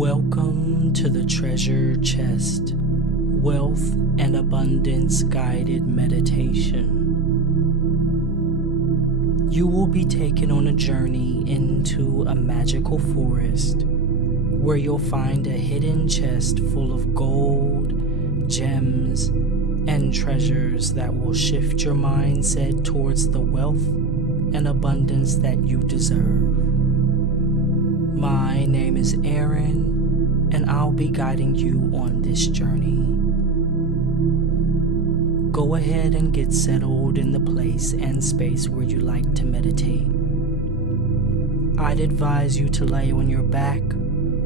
Welcome to the Treasure Chest Wealth and Abundance Guided Meditation. You will be taken on a journey into a magical forest where you'll find a hidden chest full of gold, gems, and treasures that will shift your mindset towards the wealth and abundance that you deserve. My name is Aaron, and I'll be guiding you on this journey. Go ahead and get settled in the place and space where you like to meditate. I'd advise you to lay on your back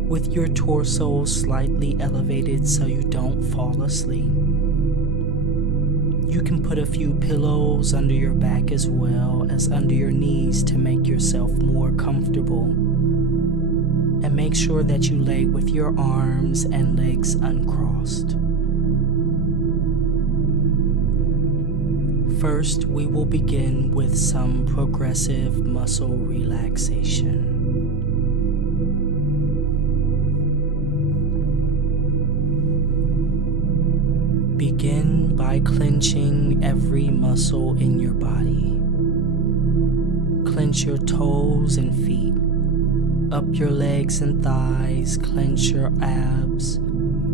with your torso slightly elevated so you don't fall asleep. You can put a few pillows under your back as well as under your knees to make yourself more comfortable. And make sure that you lay with your arms and legs uncrossed. First, we will begin with some progressive muscle relaxation. Begin by clenching every muscle in your body. Clench your toes and feet. Up your legs and thighs, clench your abs,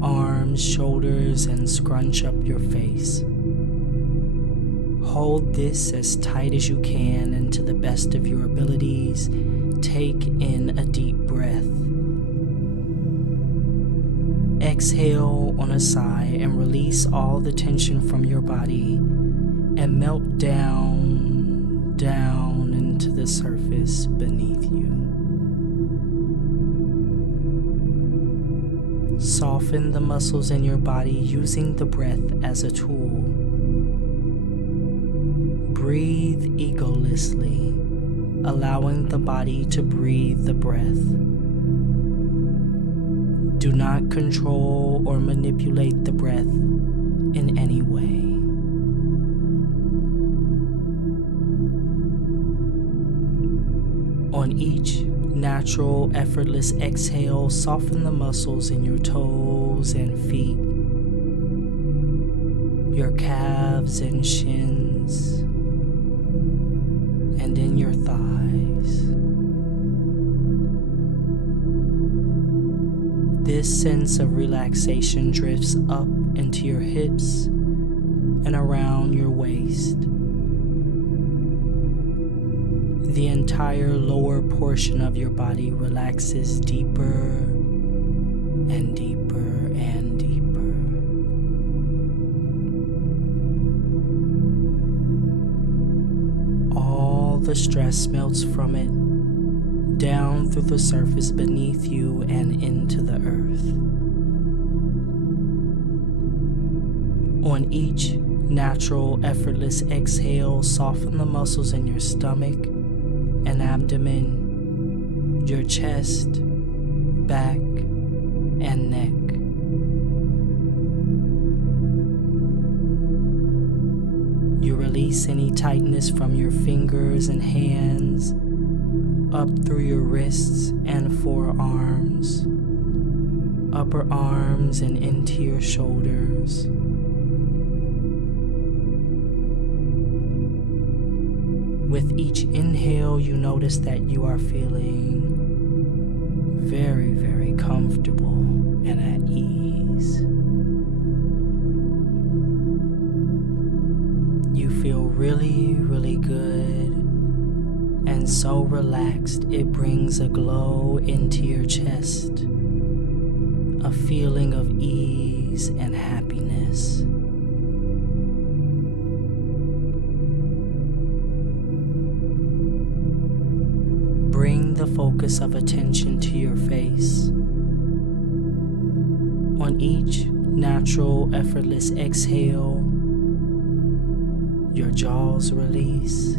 arms, shoulders, and scrunch up your face. Hold this as tight as you can, and to the best of your abilities, take in a deep breath. Exhale on a sigh and release all the tension from your body and melt down into the surface beneath you. Soften the muscles in your body using the breath as a tool. Breathe egolessly, allowing the body to breathe the breath. Do not control or manipulate the breath in any way. On each natural, effortless exhale, soften the muscles in your toes and feet, your calves and shins, and in your thighs. This sense of relaxation drifts up into your hips and around your waist. The entire lower portion of your body relaxes deeper and deeper and deeper. All the stress melts from it, down through the surface beneath you and into the earth. On each natural, effortless exhale, soften the muscles in your stomach and abdomen, your chest, back, and neck. You release any tightness from your fingers and hands, up through your wrists and forearms, upper arms and into your shoulders. With each inhale, you notice that you are feeling very, very comfortable and at ease. You feel really, really good and so relaxed it brings a glow into your chest, a feeling of ease and happiness. Bring the focus of attention to your face. On each natural, effortless exhale, your jaws release.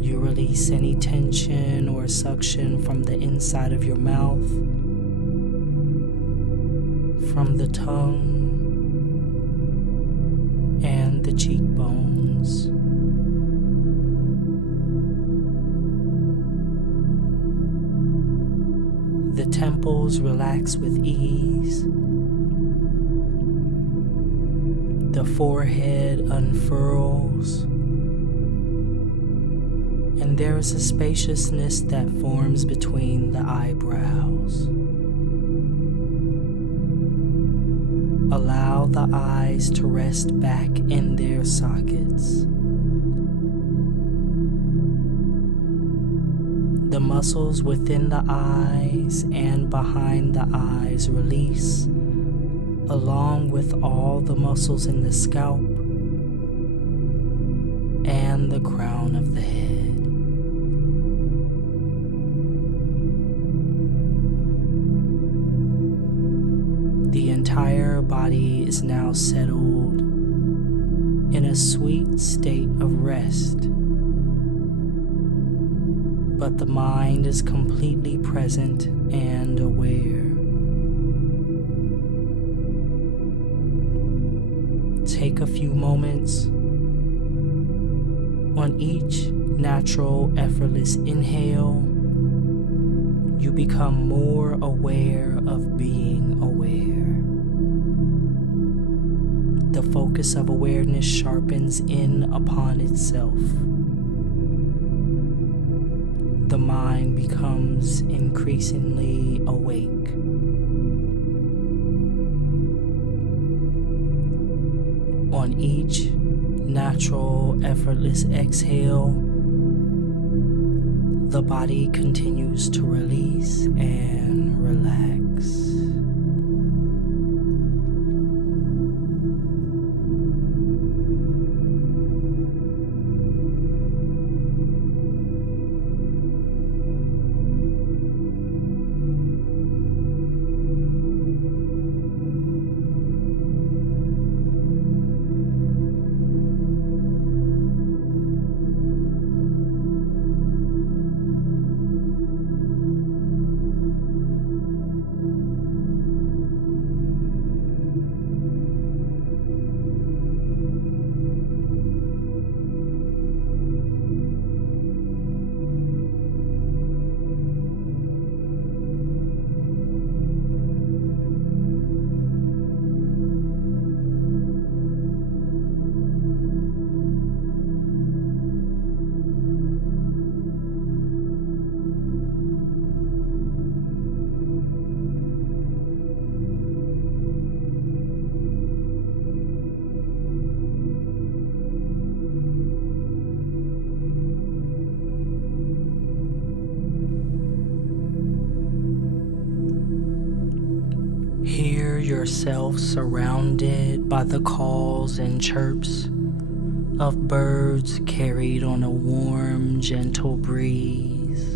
You release any tension or suction from the inside of your mouth, from the tongue, and the cheekbones. The temples relax with ease. The forehead unfurls. And there is a spaciousness that forms between the eyebrows. Allow the eyes to rest back in their sockets. The muscles within the eyes and behind the eyes release, along with all the muscles in the scalp and the crown of the head. The entire body is now settled in a sweet state of rest, but the mind is completely present and aware. Take a few moments. On each natural, effortless inhale, you become more aware of being aware. The focus of awareness sharpens in upon itself. The mind becomes increasingly awake. On each natural, effortless exhale, the body continues to release and relax. Hear yourself surrounded by the calls and chirps of birds carried on a warm, gentle breeze,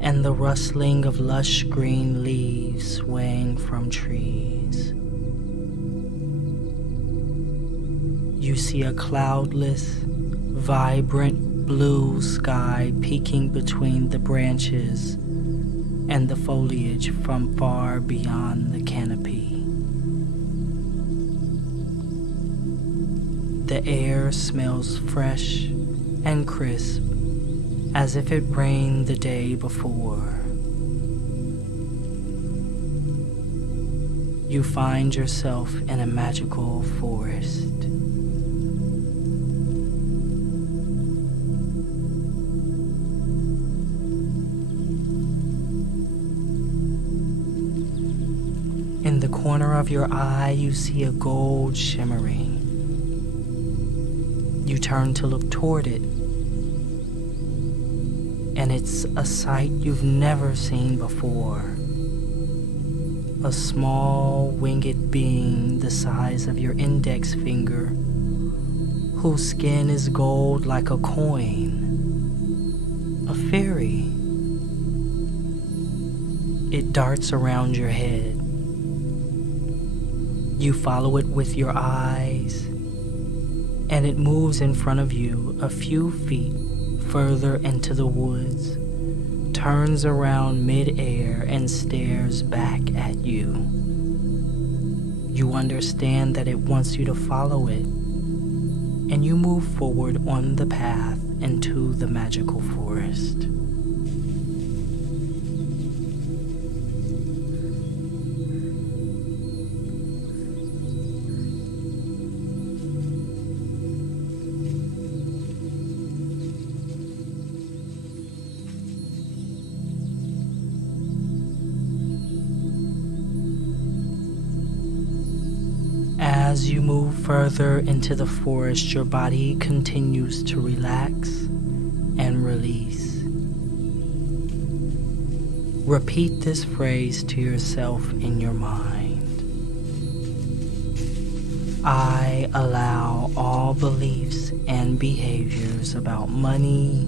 and the rustling of lush green leaves swaying from trees. You see a cloudless, vibrant blue sky peeking between the branches and the foliage from far beyond the canopy. The air smells fresh and crisp, as if it rained the day before. You find yourself in a magical forest. In the corner of your eye, you see a gold shimmering. You turn to look toward it, and it's a sight you've never seen before. A small winged being the size of your index finger, whose skin is gold like a coin. A fairy. It darts around your head. You follow it with your eyes, and it moves in front of you a few feet further into the woods, turns around mid-air and stares back at you. You understand that it wants you to follow it, and you move forward on the path into the magical forest. As you move further into the forest, your body continues to relax and release. Repeat this phrase to yourself in your mind. I allow all beliefs and behaviors about money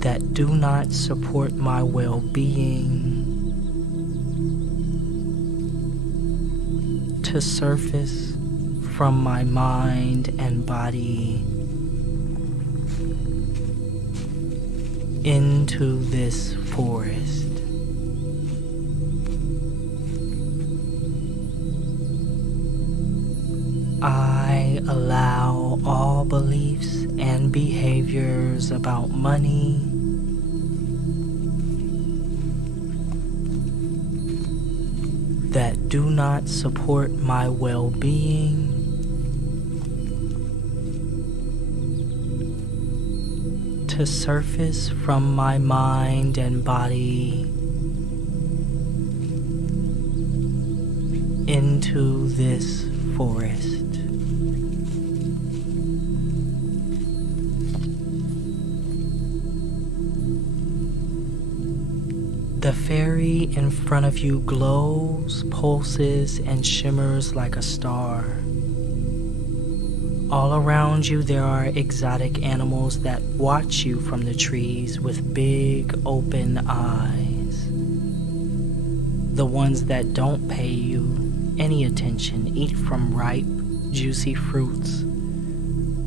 that do not support my well-being to surface from my mind and body into this forest. I allow all beliefs and behaviors about money that do not support my well-being to surface from my mind and body into this forest. The fairy in front of you glows, pulses, and shimmers like a star. All around you there are exotic animals that watch you from the trees with big open eyes. The ones that don't pay you any attention eat from ripe, juicy fruits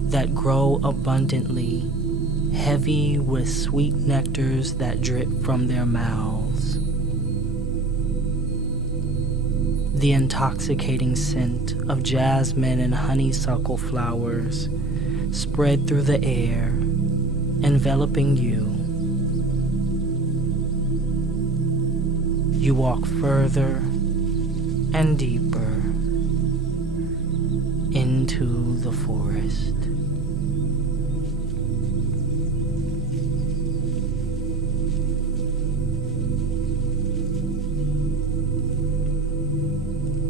that grow abundantly, heavy with sweet nectars that drip from their mouths. The intoxicating scent of jasmine and honeysuckle flowers spread through the air, enveloping you. You walk further and deeper into the forest.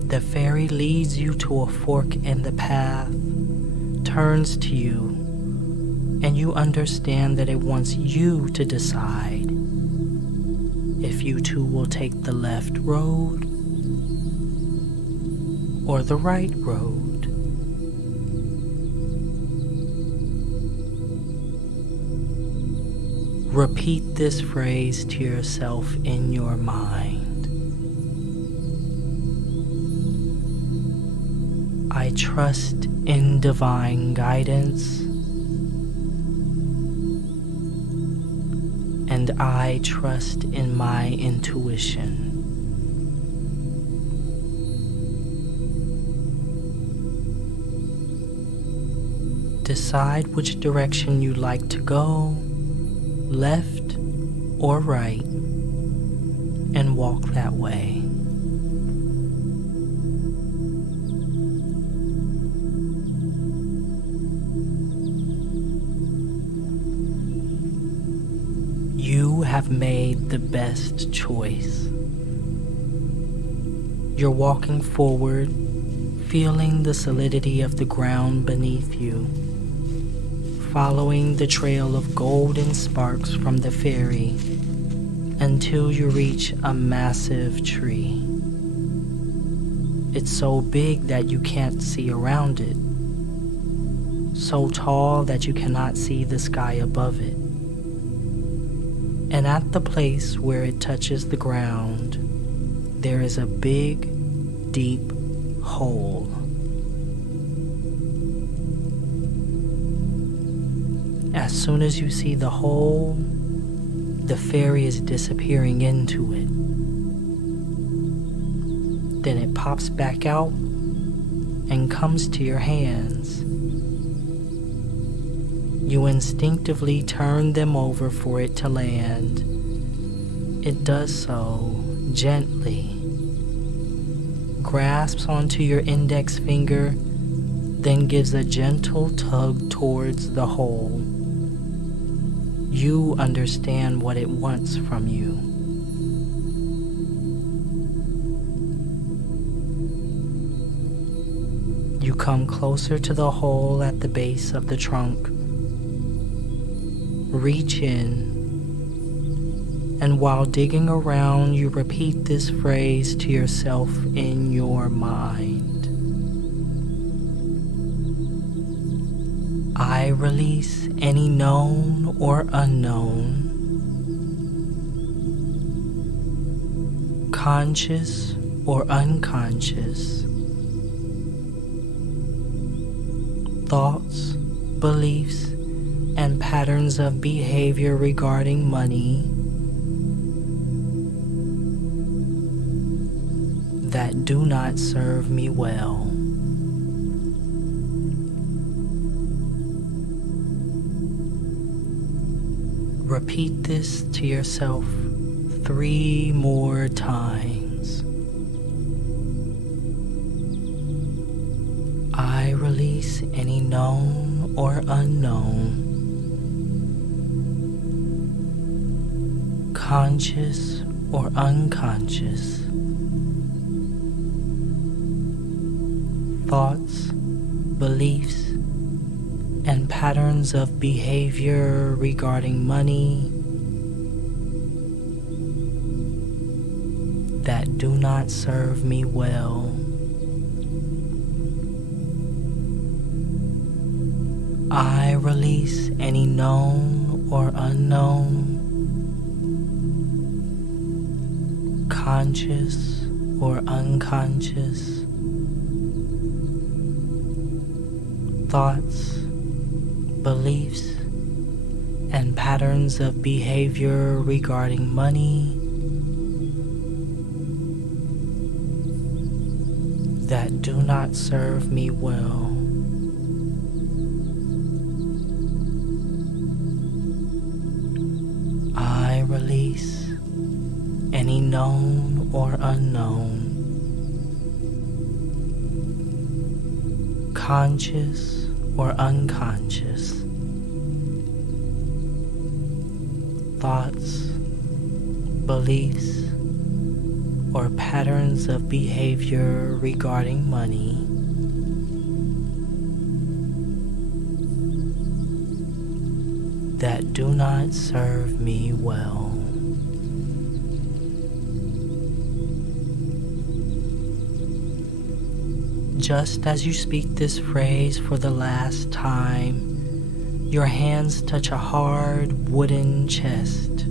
The fairy leads you to a fork in the path, turns to you, and you understand that it wants you to decide if you two will take the left road or the right road. Repeat this phrase to yourself in your mind. I trust in divine guidance, and I trust in my intuition. Decide which direction you'd like to go, left or right, and walk that way. You have made the best choice. You're walking forward, feeling the solidity of the ground beneath you, following the trail of golden sparks from the fairy until you reach a massive tree. It's so big that you can't see around it, so tall that you cannot see the sky above it. And at the place where it touches the ground, there is a big, deep hole. As soon as you see the hole, the fairy is disappearing into it. Then it pops back out and comes to your hands. You instinctively turn them over for it to land. It does so gently, grasps onto your index finger, then gives a gentle tug towards the hole. You understand what it wants from you. come closer to the hole at the base of the trunk. Reach in, and while digging around, you repeat this phrase to yourself in your mind. I release any known or unknown, conscious or unconscious, thoughts, beliefs, and patterns of behavior regarding money that do not serve me well. Repeat this to yourself 3 more times. I release any known or unknown, conscious or unconscious, thoughts, beliefs, and patterns of behavior regarding money that do not serve me well. I release any known or unknown, conscious or unconscious, thoughts, beliefs, and patterns of behavior regarding money that do not serve me well. I release any known or unknown, conscious or unconscious, thoughts, beliefs, or patterns of behavior regarding money that do not serve me well. Just as you speak this phrase for the last time, your hands touch a hard wooden chest.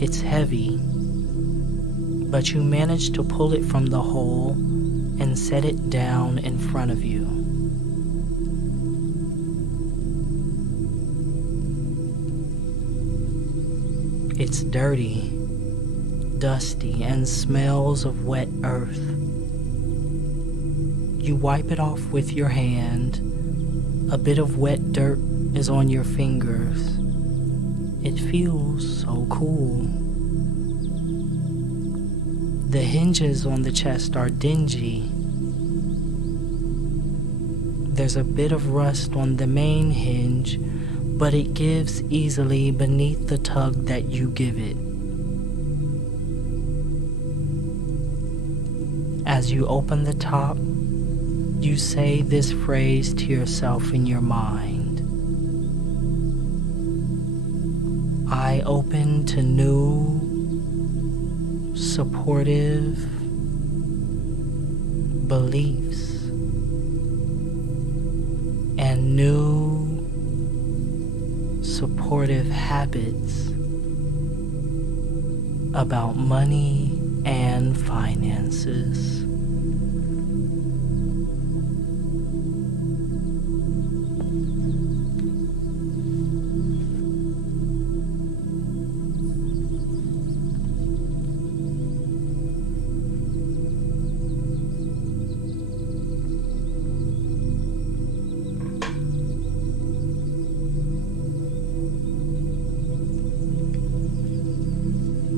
It's heavy, but you manage to pull it from the hole and set it down in front of you. It's dirty, dusty, and smells of wet earth. You wipe it off with your hand. A bit of wet dirt is on your fingers. It feels so cool. The hinges on the chest are dingy. There's a bit of rust on the main hinge, but it gives easily beneath the tug that you give it. As you open the top, you say this phrase to yourself in your mind. I open to new, supportive beliefs and new, supportive habits about money and finances.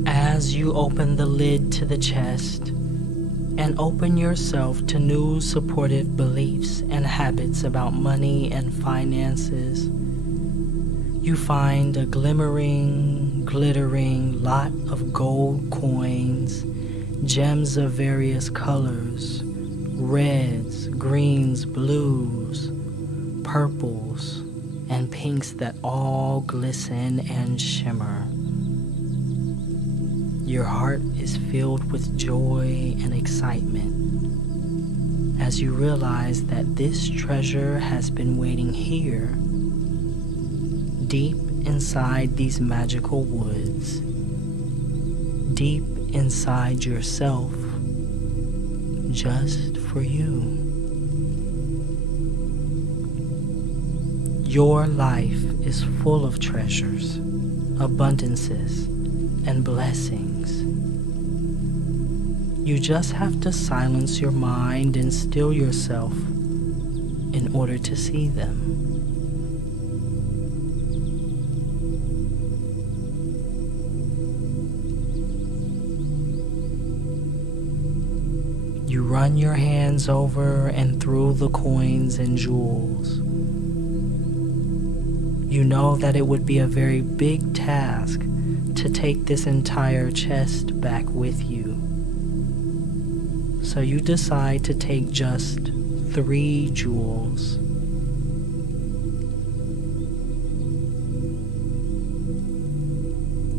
As you open the lid to the chest and open yourself to new supportive beliefs and habits about money and finances, you find a glimmering, glittering lot of gold coins, gems of various colors, reds, greens, blues, purples, and pinks that all glisten and shimmer. Your heart is filled with joy and excitement as you realize that this treasure has been waiting here, deep inside these magical woods, deep inside yourself, just for you. Your life is full of treasures, abundances, and blessings. You just have to silence your mind and still yourself in order to see them. You run your hands over and through the coins and jewels. You know that it would be a very big task to take this entire chest back with you. So you decide to take just 3 jewels.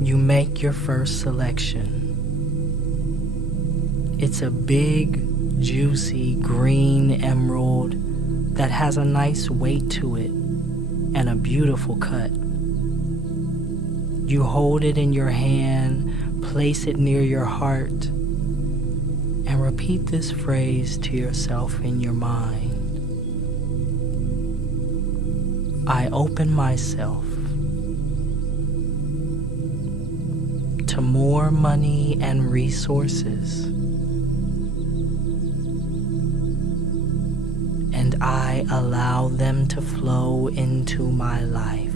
You make your first selection. It's a big, juicy green emerald that has a nice weight to it and a beautiful cut. You hold it in your hand, place it near your heart, and repeat this phrase to yourself in your mind. I open myself to more money and resources, and I allow them to flow into my life.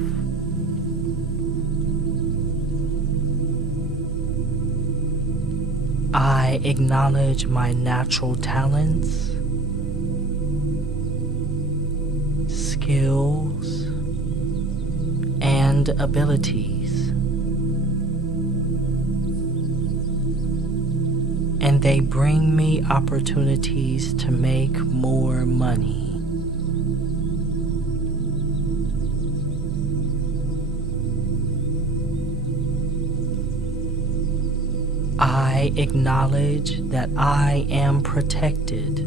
I acknowledge my natural talents, skills, and abilities, and they bring me opportunities to make more money. I acknowledge that I am protected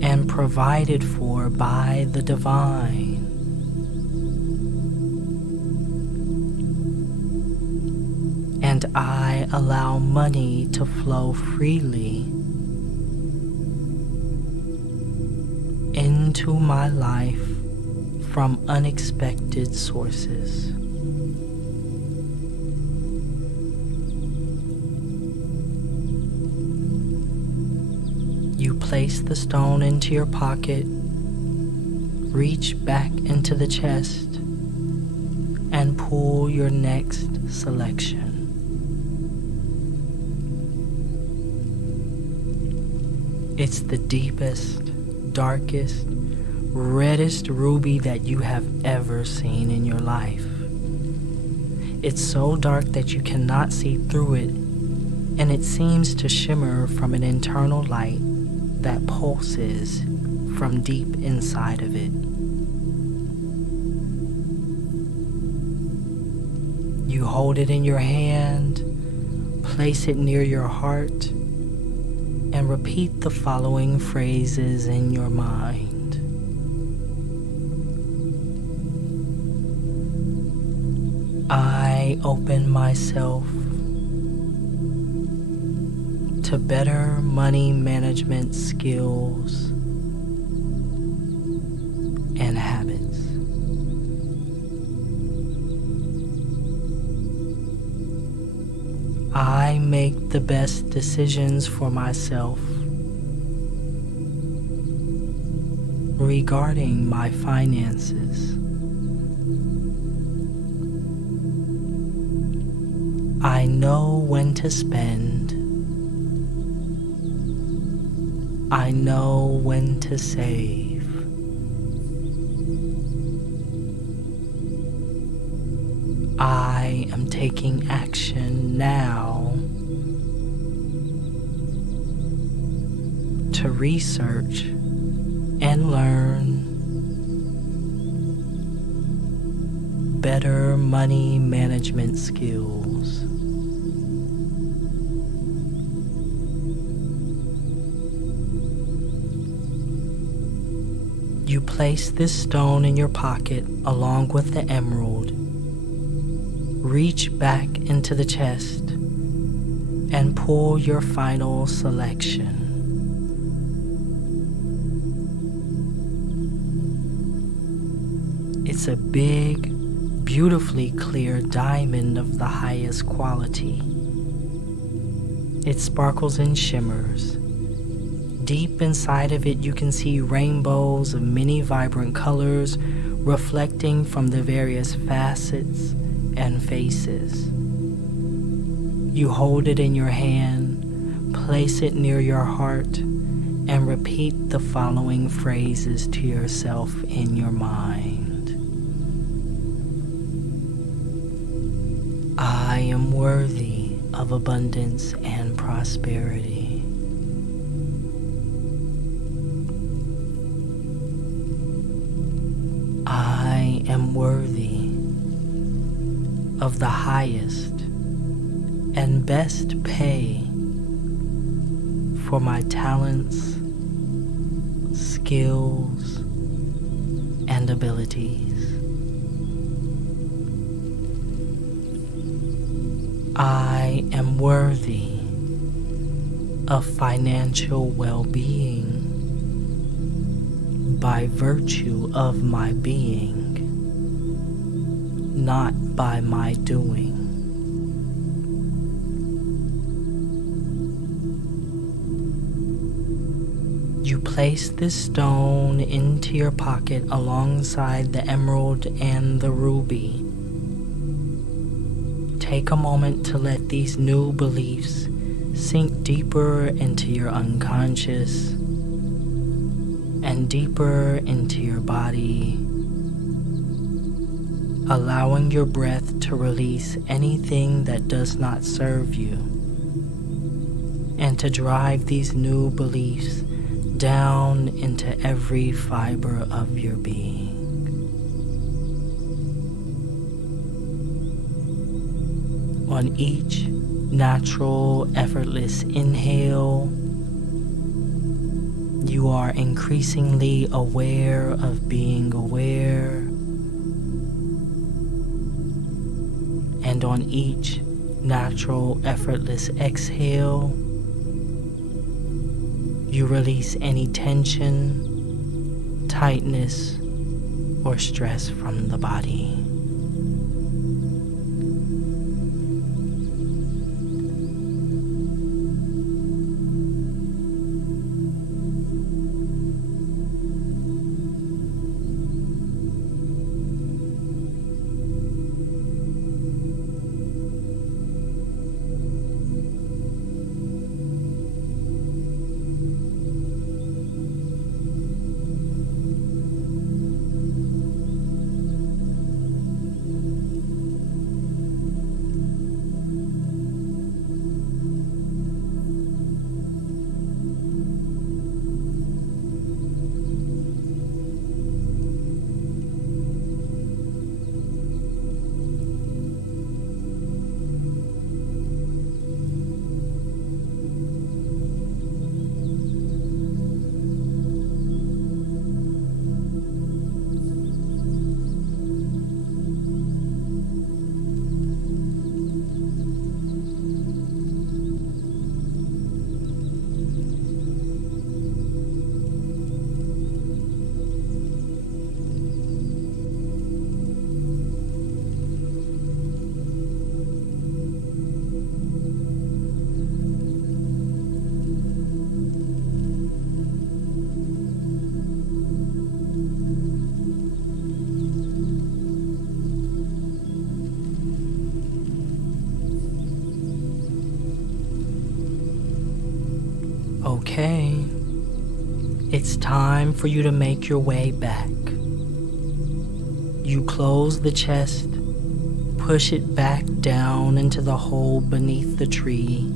and provided for by the divine. And I allow money to flow freely into my life from unexpected sources. You place the stone into your pocket, reach back into the chest, and pull your next selection. It's the deepest, darkest, reddest ruby that you have ever seen in your life. It's so dark that you cannot see through it, and it seems to shimmer from an internal light that pulses from deep inside of it. You hold it in your hand, place it near your heart, and repeat the following phrases in your mind. I open myself to better money management skills and habits. I make the best decisions for myself regarding my finances. I know when to spend. I know when to save. I am taking action now to research and learn better money management skills. You place this stone in your pocket along with the emerald. Reach back into the chest and pull your final selection. It's a big, beautifully clear diamond of the highest quality. It sparkles and shimmers. Deep inside of it, you can see rainbows of many vibrant colors reflecting from the various facets and faces. You hold it in your hand, place it near your heart, and repeat the following phrases to yourself in your mind. I am worthy of abundance and prosperity. I am worthy of the highest and best pay for my talents, skills, and abilities. I am worthy of financial well-being by virtue of my being, not by my doing. You place this stone into your pocket alongside the emerald and the ruby. Take a moment to let these new beliefs sink deeper into your unconscious and deeper into your body, allowing your breath to release anything that does not serve you, and to drive these new beliefs down into every fiber of your being. On each natural, effortless inhale, you are increasingly aware of being aware, and on each natural, effortless exhale, you release any tension, tightness, or stress from the body. Okay, it's time for you to make your way back. You close the chest, push it back down into the hole beneath the tree,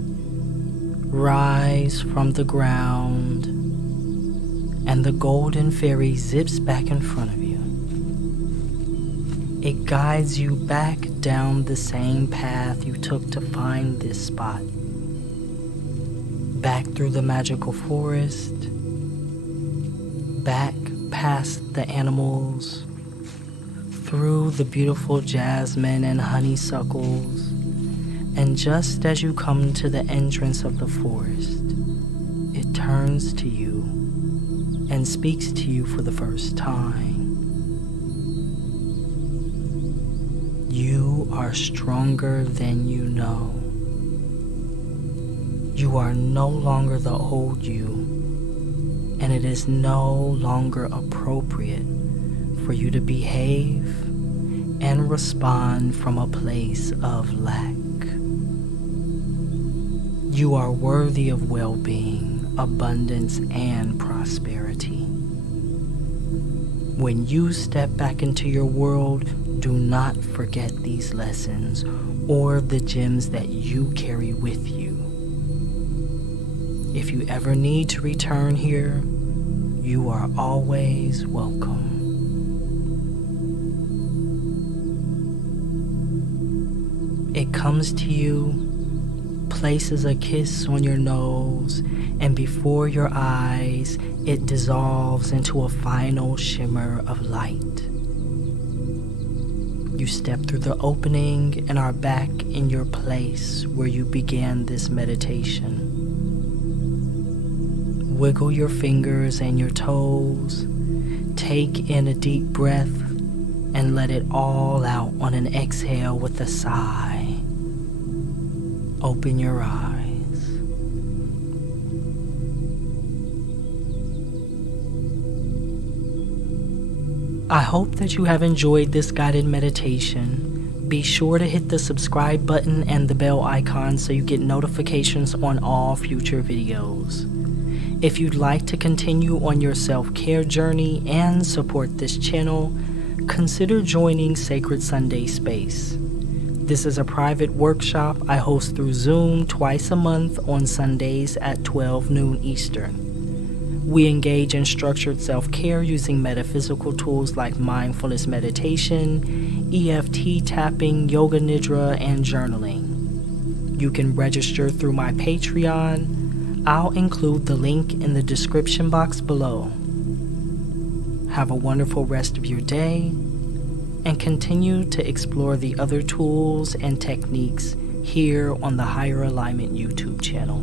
rise from the ground, and the golden fairy zips back in front of you. It guides you back down the same path you took to find this spot. Back through the magical forest, back past the animals, through the beautiful jasmine and honeysuckles, and just as you come to the entrance of the forest, it turns to you and speaks to you for the first time. You are stronger than you know. You are no longer the old you, and it is no longer appropriate for you to behave and respond from a place of lack. You are worthy of well-being, abundance, and prosperity. When you step back into your world, do not forget these lessons or the gems that you carry with you. If you ever need to return here, you are always welcome. It comes to you, places a kiss on your nose, and before your eyes, it dissolves into a final shimmer of light. You step through the opening and are back in your place where you began this meditation. Wiggle your fingers and your toes, take in a deep breath, and let it all out on an exhale with a sigh. Open your eyes. I hope that you have enjoyed this guided meditation. Be sure to hit the subscribe button and the bell icon so you get notifications on all future videos. If you'd like to continue on your self-care journey and support this channel, consider joining Sacred Sunday Space. This is a private workshop I host through Zoom twice a month on Sundays at 12 noon Eastern. We engage in structured self-care using metaphysical tools like mindfulness meditation, EFT tapping, yoga nidra, and journaling. You can register through my Patreon. I'll include the link in the description box below. Have a wonderful rest of your day, and continue to explore the other tools and techniques here on the Higher Alignment YouTube channel.